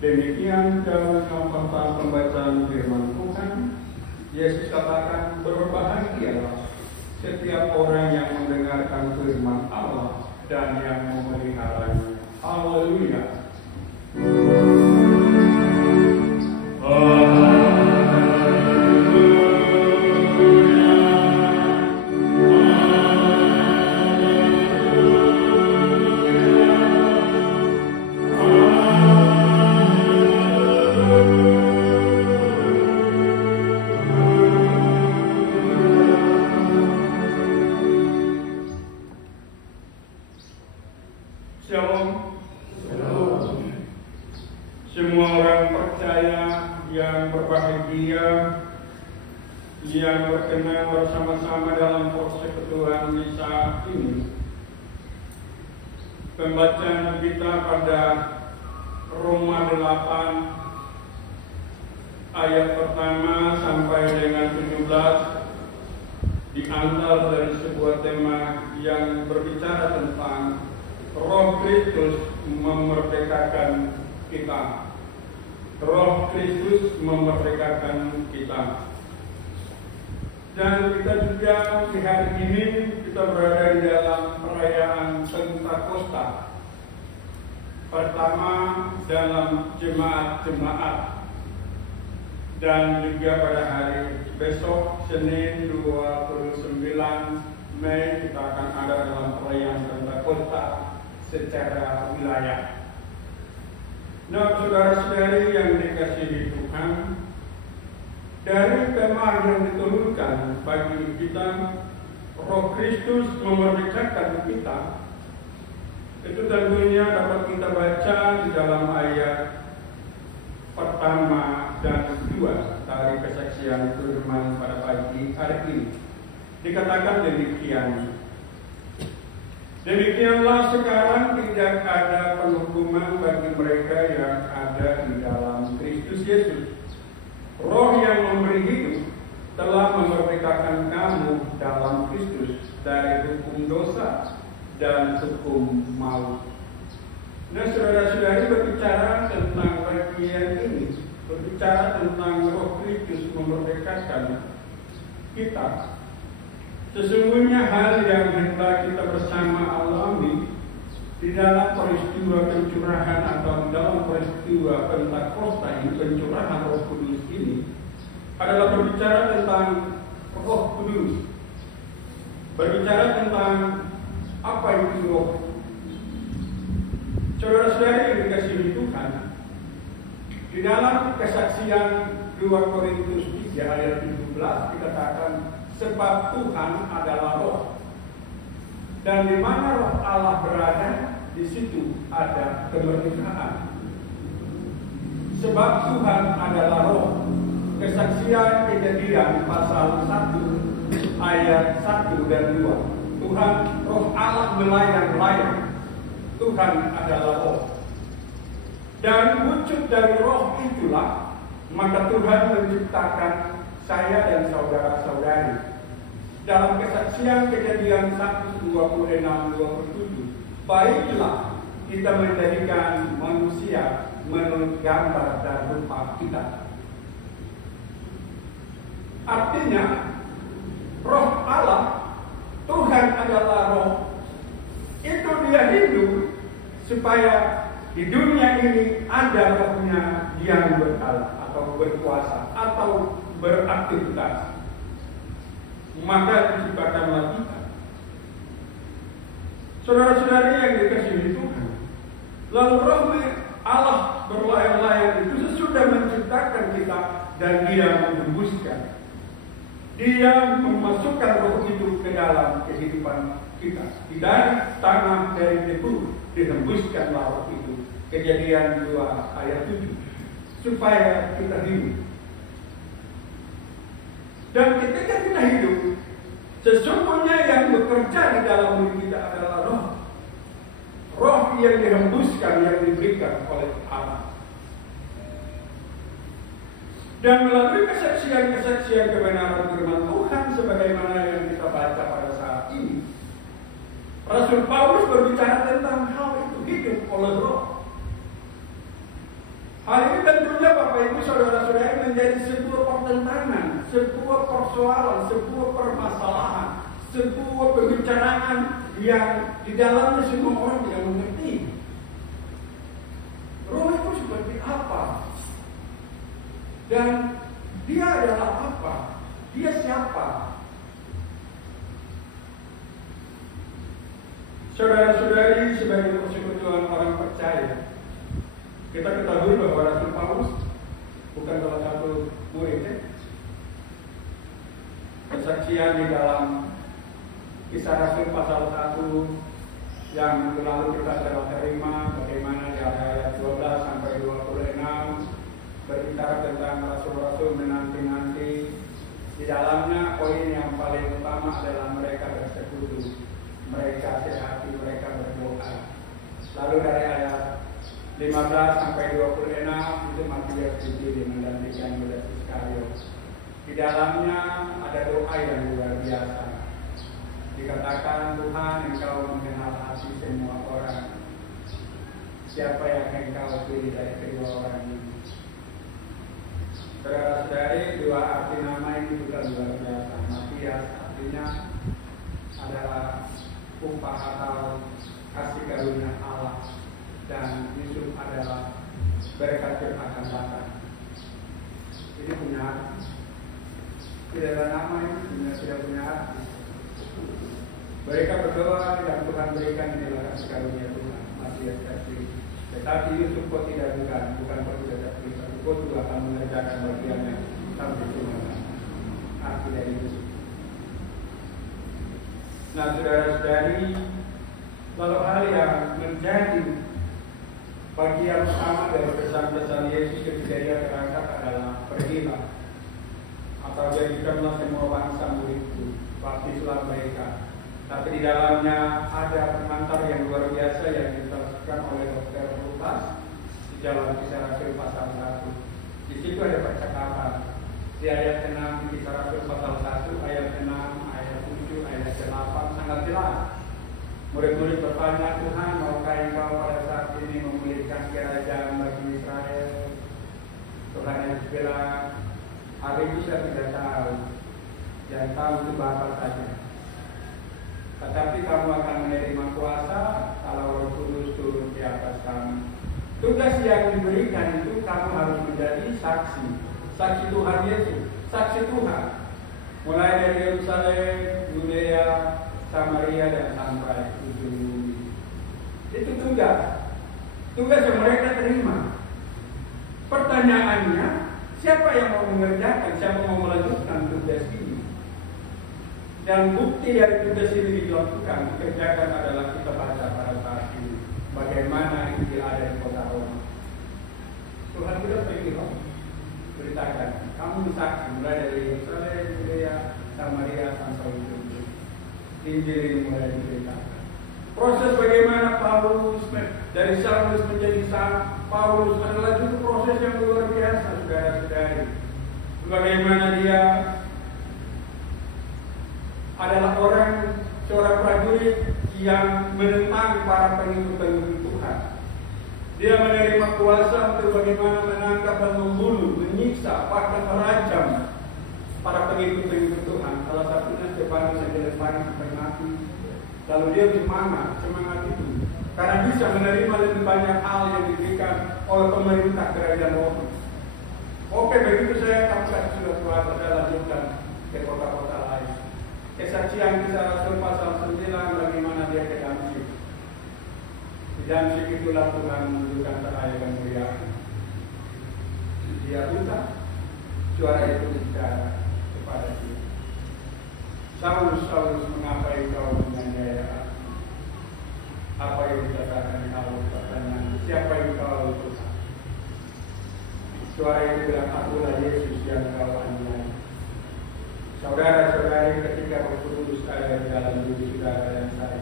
Demikian dalam pembacaan firman Tuhan, Yesus katakan, berbahagialah setiap orang yang mendengarkan firman Allah dan yang memeliharanya. Haleluya. Semua orang percaya yang berbahagia, yang berkenan bersama-sama dalam persekutuan di saat ini. Pembacaan kita pada Roma 8 ayat pertama sampai dengan 17 diantar dari sebuah tema yang berbicara tentang Roh Kristus memerdekakan kita. Roh Kristus memerdekakan kita. Dan kita juga di hari ini kita berada di dalam perayaan Pentakosta. Pertama dalam jemaat-jemaat. Dan juga pada hari besok Senin 29 Mei kita akan ada dalam perayaan Pentakosta secara wilayah. Nah, saudara-saudari yang dikasihi Tuhan, dari tema yang diturunkan bagi kita, Roh Kristus memerdekakan kita, itu tentunya dapat kita baca di dalam ayat pertama dan kedua dari kesaksian firman pada pagi hari ini. Dikatakan demikian. Demikianlah sekarang tidak ada penghukuman bagi mereka yang ada di dalam Kristus Yesus. Roh yang memberi hidup telah memerdekakan kamu dalam Kristus dari hukum dosa dan hukum maut. Nah, saudara-saudari, berbicara tentang bagian ini, berbicara tentang Roh Kristus memerdekakan kita. Sesungguhnya hal yang hendak kita bersama alami di dalam peristiwa pencurahan atau dalam peristiwa Pentakosta ini, pencurahan Roh Kudus ini, adalah berbicara tentang Roh Kudus. Berbicara tentang apa itu Roh. Saudara-saudari yang dikasihi Tuhan, di dalam kesaksian 2 Korintus 3 ayat 17 dikatakan, sebab Tuhan adalah Roh, dan di mana Roh Allah berada, di situ ada kemerdekaan. Sebab Tuhan adalah Roh. Kesaksian Kejadian pasal 1 ayat 1 dan 2. Tuhan, Roh Allah melayang-layang. Tuhan adalah Roh. Dan wujud dari Roh itulah maka Tuhan menciptakan saya dan saudara-saudari. Dalam kesaksian Kejadian 1:26-27, baiklah kita menjadikan manusia menurut gambar dan rupa kita. Artinya, Roh Allah, Tuhan adalah Roh, itu dia hidup supaya di dunia ini ada Rohnya yang berkala atau berkuasa atau beraktivitas. Maka diciptakanlah kita. Saudara-saudari yang dikasihi Tuhan, lalu Roh Allah berlayang-layang itu sesudah menciptakan kita dan Dia menembuskan. Dia memasukkan Roh itu ke dalam kehidupan kita. Dari tanah, dari debu, ditembuskanlah Roh itu. Kejadian 2 ayat 7. Supaya kita hidup. Dan ketika kita hidup, sesungguhnya yang bekerja di dalam diri kita adalah Roh. Roh yang dihembuskan, yang diberikan oleh Allah. Dan melalui kesaksian-kesaksian kebenaran firman Tuhan sebagaimana yang kita baca pada saat ini, Rasul Paulus berbicara tentang hal itu, hidup oleh Roh. Hal ini tentunya Bapak Ibu Saudara-saudari menjadi sebuah pertentangan, sebuah persoalan, sebuah permasalahan, sebuah pembicaraan yang di dalamnya semua orang tidak mengerti. Roh itu seperti apa? Dan dia adalah apa? Dia siapa? Saudara-saudari, sebagai persekutuan orang percaya, kita ketahui bahwa Rasul Paulus bukan salah satu muridnya. Kesaksian di dalam Kisah Rasul pasal 1 yang minggu lalu kita telah terima, bagaimana di ayat 12 sampai 26 berbicara tentang rasul-rasul menanti-nanti. Di dalamnya poin yang paling utama adalah mereka bersekutu, mereka sehati, mereka berdoa. Lalu dari ayat 15 sampai 26 itu Matius berdiri mendampingi Yudas Iskariot. Di dalamnya ada doa yang luar biasa. Dikatakan, Tuhan, Engkau mengenal hati semua orang. Siapa yang Engkau pilih dari kedua orang ini? Saudara-saudari, dua arti nama ini juga luar biasa. Matias artinya adalah upah atau kasih karunia Allah, dan Yusuf adalah berkat yang akan datang. Ini punya arti. Tidak ada nama ini, tidak punya arti. Mereka berdoa dan Tuhan berikan inilah kasih karunia Tuhan. Matias kasih. Tetapi Yusuf kok tidak bukan kok tidak kasih. Kau juga akan mengerjakan bagiannya sampai Tuhan. Arti dari Yusuf. Nah, saudara-saudari, lalu hal yang menjadi bagian utama dari pesan-pesan Yesus ketika dia terangkat adalah pergilah atau jadikanlah semua bangsa muridku, baptislah mereka. Tapi di dalamnya ada pengantar yang luar biasa yang disampaikan oleh Dr. Lukas di dalam Kisah Rasul pasal 1. Di situ ada percakapan di ayat 6 di Kisah Rasul pasal 1, ayat 6, ayat 7, ayat 8 sangat jelas. Murid-murid bertanya, Tuhan, maukah Engkau pada saat ini memulihkan kerajaan bagi Israel? Tuhan Yesus bilang, hari itu saya tidak tahu, yang tahu itu Bapa saja. Tetapi kamu akan menerima kuasa kalau Roh Kudus turun di atas kamu. Tugas yang diberikan itu kamu harus menjadi saksi, saksi Tuhan Yesus, saksi Tuhan. Mulai dari Yerusalem, Yudea, Samaria dan sampai ujung bumi. Itu tugas yang mereka terima. Pertanyaannya, siapa yang mau mengerjakan, siapa mau melanjutkan tugas ini? Dan bukti dari tugas ini dilakukan, dikerjakan adalah kita baca pada saat ini. Bagaimana Injil ada di kota Roma. Tuhan sudah pergi beritakan, kamu disaksi mulai dari Yerusalem, Yudea, Samaria sampai ujung bumi. Injil ini mulai diberitakan. Proses bagaimana Paulus dari Saulus menjadi Paulus adalah juga proses yang luar biasa, saudara-saudari. Bagaimana dia adalah seorang prajurit yang menentang para pengikut-pengikut Tuhan. Dia menerima kuasa untuk bagaimana menangkap dan membunuh, menyiksa, bahkan merajam para pengikut-pengikut Tuhan. Salah satunya Stefanus yang dilempari sampai mati. Lalu dia semangat itu karena bisa menerima lebih banyak hal yang diberikan oleh pemerintah kerajaan Roma. Oke, begitu saya dapat sudah kuasa, saya lanjutkan ke kota-kota lain. Kesaksian Kisah Rasul pasal 9 bagaimana dia ke Damsyik. Di Damsyik itulah Tuhan menunjukkan cahaya kemuliaan. Dia buta, suara itu bicara kepada dia. Saulus, Saulus, mengapa engkau menganiaya aku? Apa yang dikatakan Saulus? Pertanyaan, siapa yang kau utus? Suara itu bilang, akulah Yesus yang kau aniaya. Saudara-saudari, ketika Roh Kudus ada di dalam diri saudara dan saya,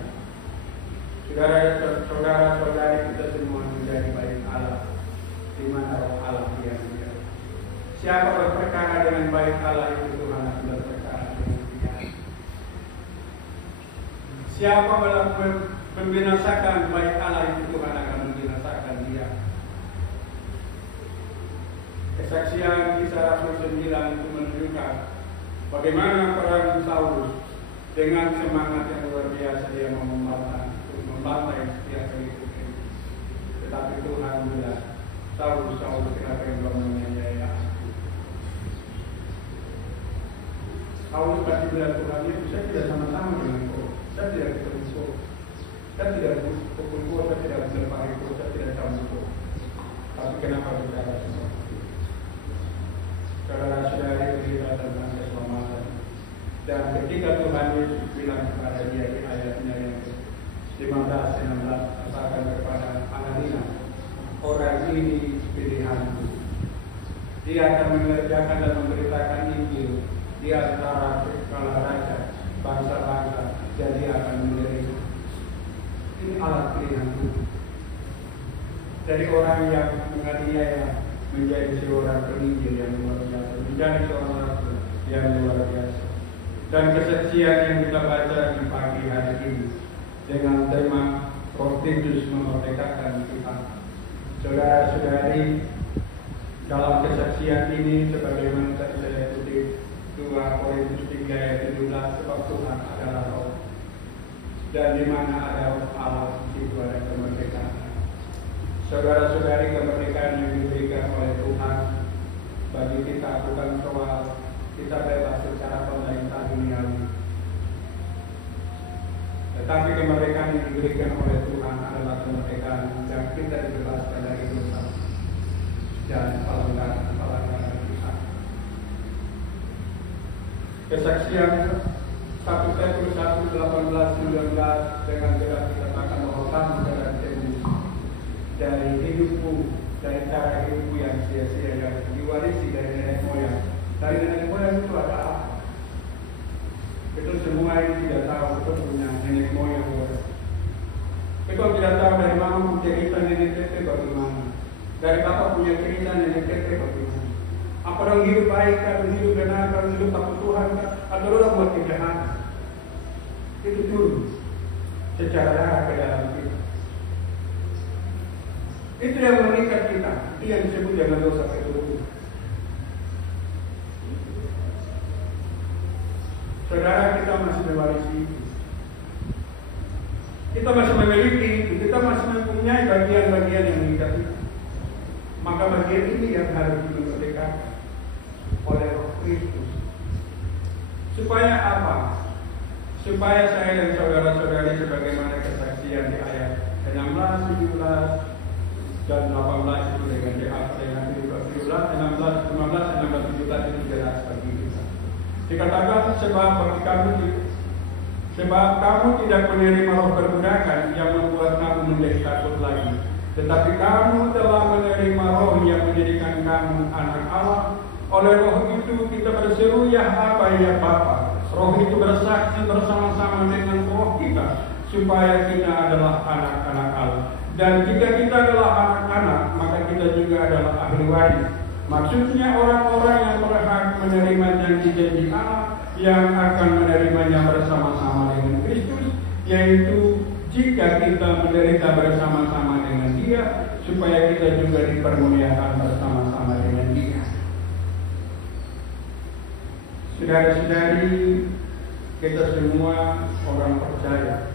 saudara-saudari kita semua menjadi baik Allah, di mana Roh Allah yang dia. Siapa berperkara dengan baik Allah itu Tuhan akan berperkara dengan dia. Siapa membinasakan baik Allah itu Tuhan akan membinasakan dia. Kesaksian Kisah Rasul 9 itu menunjukkan bagaimana peran Saulus dengan semangat yang luar biasa dia membantai setiap pengikut Kristus. Tetapi Tuhan bilang, Saulus, kenapa engkau menganiaya aku? Saulus pasti bilang, Tuhan Yesus, saya tidak sama-sama dengan kau, saya tidak ketemu kau, saya tidak pukul kau, saya tidak melepari kau, saya tidak campur kau. Tapi kenapa bicara seperti itu? Saudara-saudari berita tentang keselamatan. Dan ketika Tuhan Yesus bilang kepada dia di ayatnya yang 15-16, katakan kepada Anania, orang ini pilihanku. Dia akan mengerjakan dan memberitakan Injil di antara segala raja, bangsa-bangsa, dan dia akan menderita. Ini alat pilihanku. Dari orang yang menganiaya menjadi seorang penginjil yang luar biasa, menjadi seorang rasul yang luar biasa. Dan kesaksian yang kita baca di pagi hari ini dengan tema Roh Kudus memerdekakan kita. Saudara-saudari, dalam kesaksian ini sebagaimana tadi saya kutip 2 Korintus 3 ayat 17, sebab Tuhan adalah Roh, dan di mana ada Roh Allah, di situ ada kemerdekaan. Saudara-saudari, kemerdekaan yang diberikan oleh Tuhan bagi kita bukan soal kita bebas secara pemerintah duniawi, tetapi kemerdekaan yang diberikan oleh Tuhan adalah kemerdekaan yang kita dibebaskan dari dosa dan pelanggaran kita. Kesaksian 1 Petrus 1:18-19 dengan jelas dikatakan bahwa kamu telah ditebus dari hidupmu, dari cara hidupmu yang sia-sia yang diwarisi dari nenek moyang. Dari nenek moyang itu ada apa? Itu semua ini tidak tahu, itu punya nenek moyang. Itu tidak tahu dari mana cerita nenek tete bagaimana. Dari bapak punya cerita nenek tete bagaimana. Apa orang hidup baik kan, hidup benar kan, hidup takut Tuhan kan, atau orang buat kejahatan. Itu turun secara darah ke dalam kita. Itu yang mengikat kita, itu yang disebut dengan dosa keturunan. Saudara, kita masih mewarisi itu. Kita masih memiliki itu, kita masih mempunyai bagian-bagian yang mengikat kita. Maka bagian ini yang harus dimerdekakan oleh Roh Kristus. Supaya apa? Supaya saya dan saudara-saudari sebagaimana kesaksian di ayat 16, 17, dan 18 itu dengan dengan 17, 16, 15, 16, 17 itu jelas bagi kita. Dikatakan sebab kamu tidak menerima roh perbudakan yang membuat kamu menjadi takut lagi, tetapi kamu telah menerima roh yang menjadikan kamu anak Allah. Oleh roh itu kita berseru ya Aba ya Bapa. Roh itu bersaksi bersama-sama dengan roh kita supaya kita adalah anak-anak Allah. Dan jika kita adalah anak-anak, maka kita juga adalah ahli waris. Maksudnya orang-orang yang berhak menerima janji-janji Allah yang akan menerimanya bersama-sama dengan Kristus, yaitu jika kita menderita bersama-sama dengan Dia, supaya kita juga dipermuliakan bersama-sama dengan Dia. Saudara-saudari, kita semua orang percaya.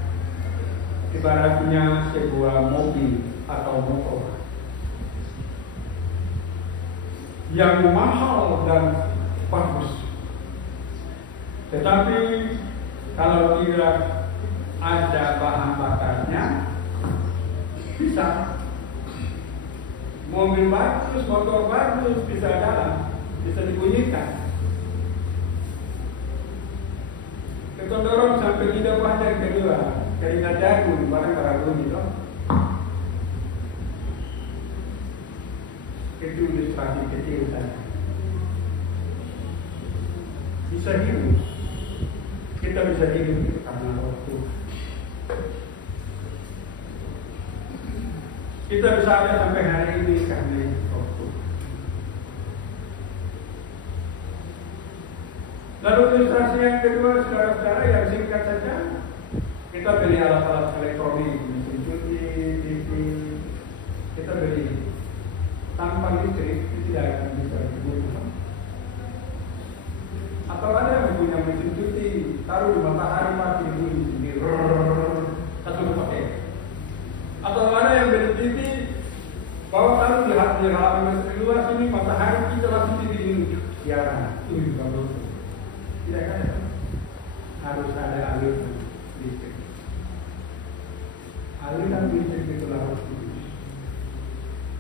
Ibaratnya sebuah mobil atau motor yang mahal dan bagus, tetapi kalau tidak ada bahan bakarnya, bisa mobil bagus, motor bagus, bisa jalan, bisa dibunyikan. Kita dorong sampai tidak banyak kedua. Karena jagung, barang-barang bunyi toh. Itu ilustrasi kecil saja. Bisa hidup. Kita bisa hidup karena roh Tuhan. Kita bisa ada sampai hari ini karena roh Tuhan. Lalu ilustrasi yang kedua, saudara-saudara, yang singkat saja. Kita beli alat-alat elektronik, mesin cuci, TV, kita beli. tanpa listrik itu tidak akan bisa dibunuh. Atau ada yang punya mesin cuci, taruh di matahari pasti bunyi sendiri, satu pakai. Atau ada yang beli TV, bawa taruh di halaman mesin luar sini, matahari kita langsung TV siaran, itu juga betul. Tidak ada, harus ada aliran listrik. Aliran listrik itu harus kudus.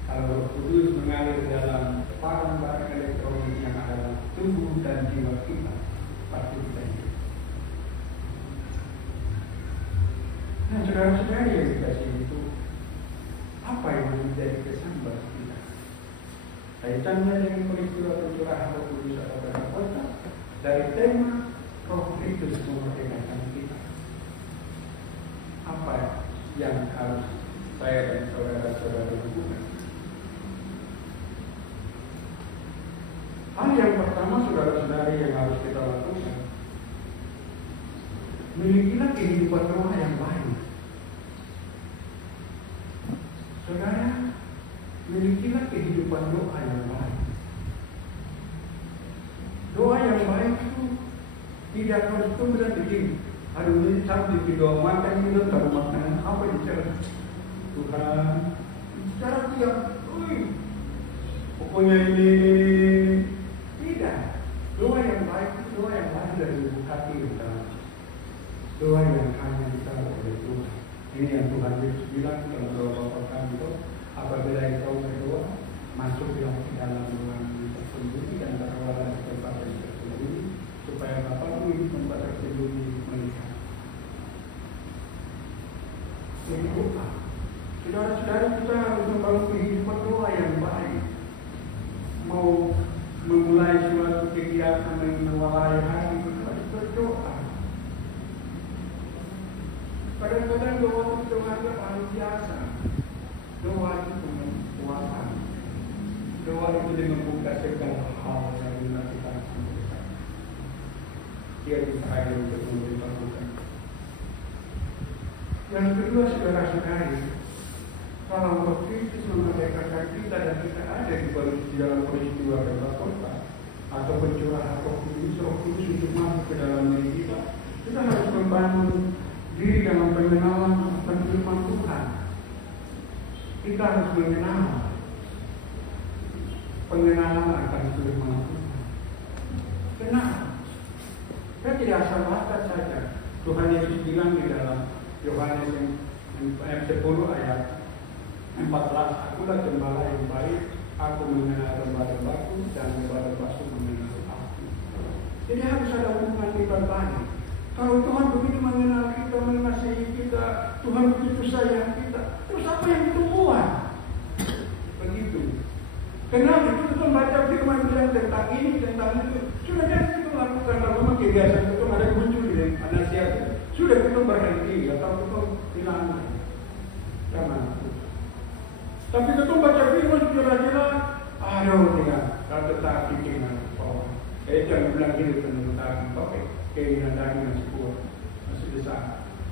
Kalau kudus mengalir dalam barang-barang elektronik yang ada dalam tubuh dan jiwa kita, pasti kita hidup. Nah, saudara-saudara yang dikasih itu, apa yang menjadi kesan bagi kita? Kaitannya dengan peristiwa pencurahan Roh Kudus atau Pentakosta dari tema Roh Kristus memerdekakan kita. Apa yang harus saya dan saudara-saudara lakukan? Hal yang pertama, saudara-saudari, yang harus kita lakukan, milikilah kehidupan doa yang baik. Saudara, milikilah kehidupan doa yang baik. Doa yang baik itu tidak harus kemudian bikin, aduh ini sampai di doa makan ini taruh makanan apa bicara Tuhan, bicara tiap, pokoknya ini. Tidak. Doa yang baik itu doa yang lahir dari lubuk hati kita. Doa yang hanya ditaruh oleh Tuhan. Ini yang Tuhan Yesus bilang dalam doa Bapa kami itu, apabila engkau berdoa, masuklah ke dalam ruang tersembunyi dan berdoalah di tempat yang tersembunyi, supaya Bapa-Mu di tempat tersembunyi melihat. Ini doa. Saudara-saudara, kita harus membangun kehidupan doa yang baik. Mau memulai suatu kegiatan yang mewalai hati, kita harus berdoa. Kadang-kadang doa itu dianggap hal biasa. Doa itu kekuatan. Doa itu dengan membuka segala hal yang dilakukan kita. Dia bisa ada untuk memberitahukan. Yang kedua, saudara-saudari, kalau Roh Kristus memerdekakan kita dan kita ada di dalam peristiwa Pentakosta atau pencurahan Roh Kudus untuk masuk ke dalam diri kita, kita harus membangun diri dalam pengenalan akan firman Tuhan. Kita harus mengenal pengenalan akan firman Tuhan. Kenal. Kita tidak asal baca saja. Tuhan Yesus bilang di dalam Yohanes 10 ayat 14, akulah gembala yang baik, aku mengenal domba-dombaku dan domba-dombaku mengenal aku. Jadi harus ada hubungan kita baik. Kalau Tuhan begitu mengenal kita, mengasihi kita, Tuhan begitu sayang kita, terus apa yang kita buat? Begitu. Kenal itu kita baca firman bilang tentang ini, tentang itu. Sudah kan kita lakukan, kalau memang kebiasaan itu ada muncul di nasihat. Sudah kita berhenti, atau kita hilang. Jangan. Tapi kita baca firman kira-kira, aduh tidak, kalau tetapi dengan orang. Jangan bilang hidup tentang topik, keinginan daging masih kuat, masih besar.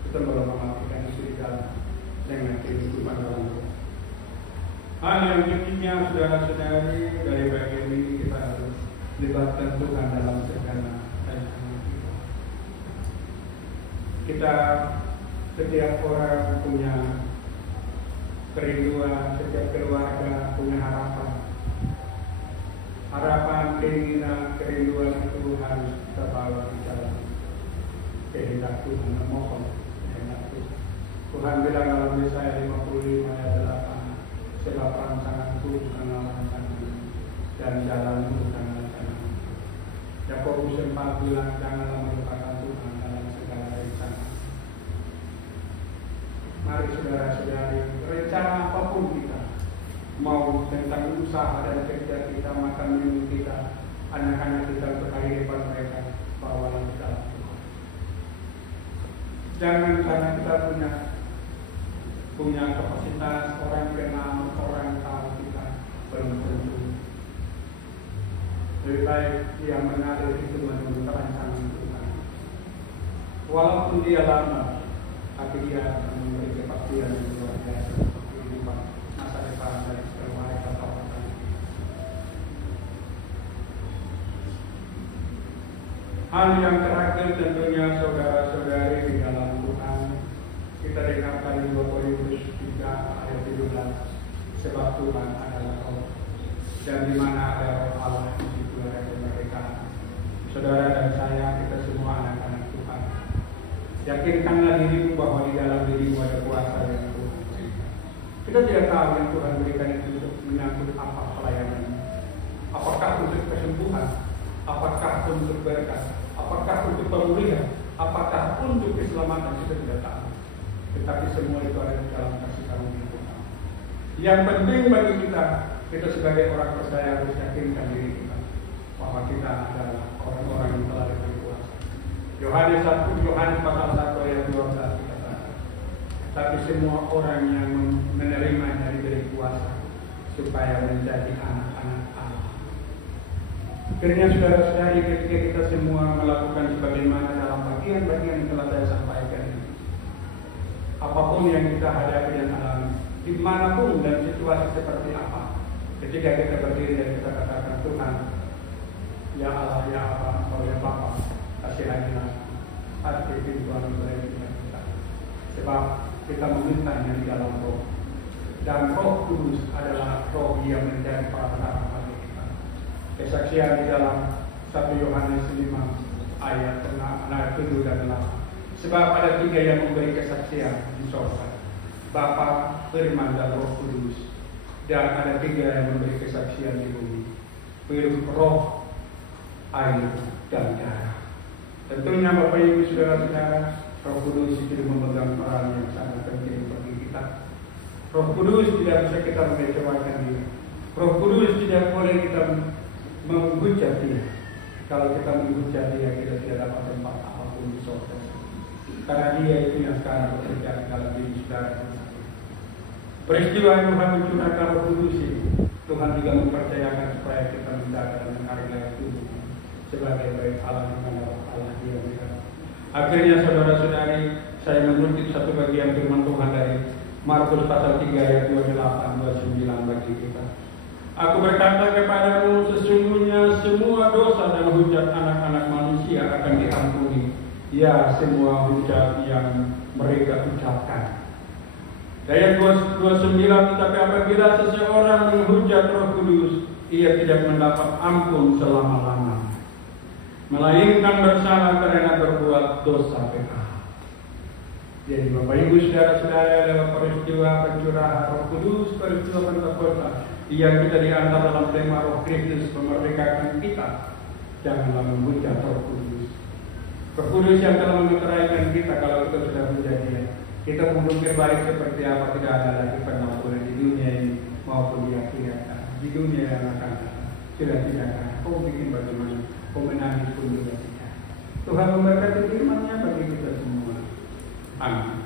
Kita belum mematikan isi di dalam dengan kehidupan dalam Tuhan. Hal yang ketiga, saudara-saudari, dari bagian ini kita harus libatkan Tuhan dalam segala rencana kita. Kita setiap orang punya kerinduan, setiap keluarga punya harapan. Harapan, keinginan, kerinduan itu harus kita bawa di dalam kehendak Tuhan, memohon kehendak Tuhan. Tuhan bilang dalam Yesaya 55 ayat 8, sebab rancanganku bukanlah rancanganmu dan jalanmu bukanlah jalanmu. Yakobus 4 bilang janganlah melupakan Tuhan dalam segala rencana. Mari saudara-saudari, rencana apapun kita, mau tentang usaha dan kerja kita, makan minum kita, anak-anak kita untuk kehidupan mereka, bawalah kita Tuhan. Jangan karena kita punya kapasitas, orang kenal, orang tahu kita, belum tentu. Lebih baik dia mengalir itu menurut rancangan Tuhan. Walaupun dia lama, tapi dia memberi kepastian yang luar biasa untuk kehidupan masa depan dari keluarga kawasan. Hal yang terakhir tentunya saudara-saudari di dalam Tuhan, kita dengarkan di 2 Korintus 3 ayat 17, sebab Tuhan adalah Roh, dan di mana ada Roh Allah di situ ada kemerdekaan. Saudara dan saya, kita semua anak-anak Tuhan. Yakinkanlah dirimu bahwa di dalam dirimu ada kuasa yang Tuhan berikan. Kita tidak tahu yang Tuhan berikan itu untuk menyangkut apa pelayanan. Apakah untuk kesembuhan? Apakah untuk berkat? Apakah untuk pemulihan? Apakah untuk keselamatan? Kita tidak tahu. Tetapi semua itu ada di dalam kasih karunia Tuhan. Yang penting bagi kita sebagai orang percaya harus yakinkan diri kita bahwa kita adalah orang-orang yang telah diberi kuasa. Yohanes pasal 1 ayat 12 dikatakan, tapi semua orang yang menerimanya diberi kuasa supaya menjadi anak-anak Allah. Akhirnya saudara-saudari, ketika kita semua melakukan sebagaimana dalam bagian-bagian yang telah saya sampaikan ini, apapun yang kita hadapi dan alami, dimanapun dan situasi seperti apa, ketika kita berdiri dan kita katakan, Tuhan, ya Allah, ya Allah, Engkau ya Bapa, kasihanilah hati Tuhan kita. Sebab kita memintanya di dalam Roh, dan Roh Kudus adalah Roh yang menjadi perantara bagi kita. Kesaksian di dalam 1 Yohanes 5 ayat 7 dan 8. Sebab ada 3 yang memberi kesaksian di sorga, Bapa, Firman, dan Roh Kudus. Dan ada 3 yang memberi kesaksian di bumi, Roh, air, dan darah. Tentunya Bapak Ibu saudara-saudara, Roh Kudus itu memegang peran yang sangat penting bagi kita. Roh Kudus tidak bisa kita mengecewakan dia. Roh Kudus tidak boleh kita menghujat dia. Kalau kita menghujat dia, kita tidak dapat tempat apapun di surga. Karena dia itu yang sekarang bekerja dalam diri saudara. Peristiwa yang Tuhan mencurahkan Roh Kudus ini, Tuhan juga mempercayakan supaya kita menjaga dan menghargai tubuh sebagai baik Allah di mana Allah dia berada. Akhirnya saudara-saudari, saya mengutip satu bagian firman Tuhan dari Markus pasal 3 ayat 28-29 bagi kita. Aku berkata kepadamu, sesungguhnya semua dosa dan hujat anak-anak manusia akan diampuni. Ya, semua hujat yang mereka ucapkan. Ayat 29, tetapi apabila seseorang menghujat Roh Kudus, ia tidak mendapat ampun selama-lamanya, melainkan bersalah karena berbuat dosa PKH. Jadi Bapak Ibu saudara-saudara, dalam peristiwa pencurahan Roh Kudus, peristiwa Pentakosta, yang kita diantar dalam tema Roh Kristus memerdekakan kita, janganlah menghujat Roh Kudus. Roh Kudus yang telah memeteraikan kita kalau kita sudah hujat Dia. Kita mungkin baik seperti apa, tidak ada lagi pengampunan di dunia ini maupun di akhirat. Di dunia yang akan datang sudah tidak ada. Kau bikin bagaimana? Kau menangis pun juga tidak. Tuhan memberkati firman-Nya bagi kita semua. Amin.